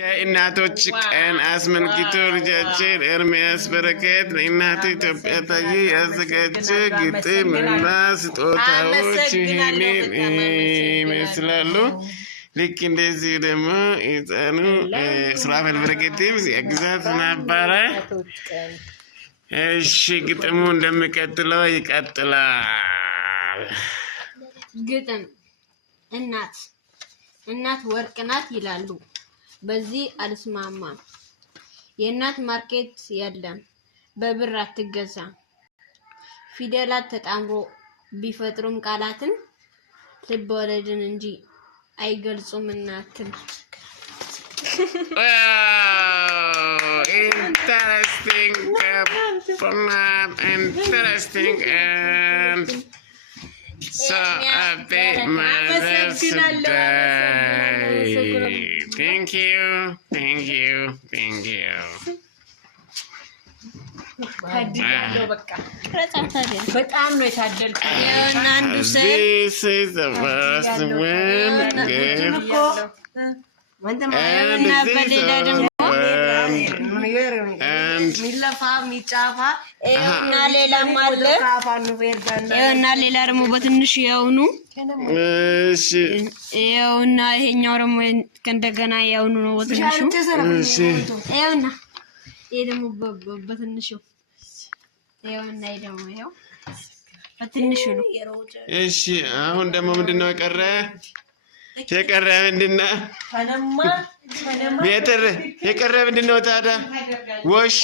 የእናቶች ቀን አስመልክቶ ልጃችን ኤርሚያስ በረከት ለእናት ኢትዮጵያ ታዬ ያዘጋጀ ግጥምና ስጦታዎች ይህንን ይመስላሉ። ልክ እንደዚህ ደግሞ ሕፃኑ ሱራፌል በረከትም ሲያግዛት ነበረ። እሺ ግጥሙ እንደሚቀጥለው ይቀጥላል። ግጥም እናት ወርቅ ናት ይላሉ፣ በዚህ አልስማማም። የእናት ማርኬት የለም፣ በብር አትገዛ። ፊደላት ተጣምሮ ቢፈጥሩም ቃላትን ልብ ወለድን እንጂ አይገልጹም እናትን። Interesting, interesting, and so happy Mother's Day. Thank you. This is the first one. እና ሌላ ደግሞ በትንሽ ያውኑ እሺ ያውና ይሄኛው ደግሞ እንደገና ያውኑ ነው በትንሹ እሺ ያውና ይሄ ደግሞ በትንሹ ያውና ይሄ ደግሞ ያው በትንሹ ነው። እሺ አሁን ደግሞ ምንድነው የቀረ ምንድነው ቤተር የቀረ ምንድነው ታዲያ? ወሽ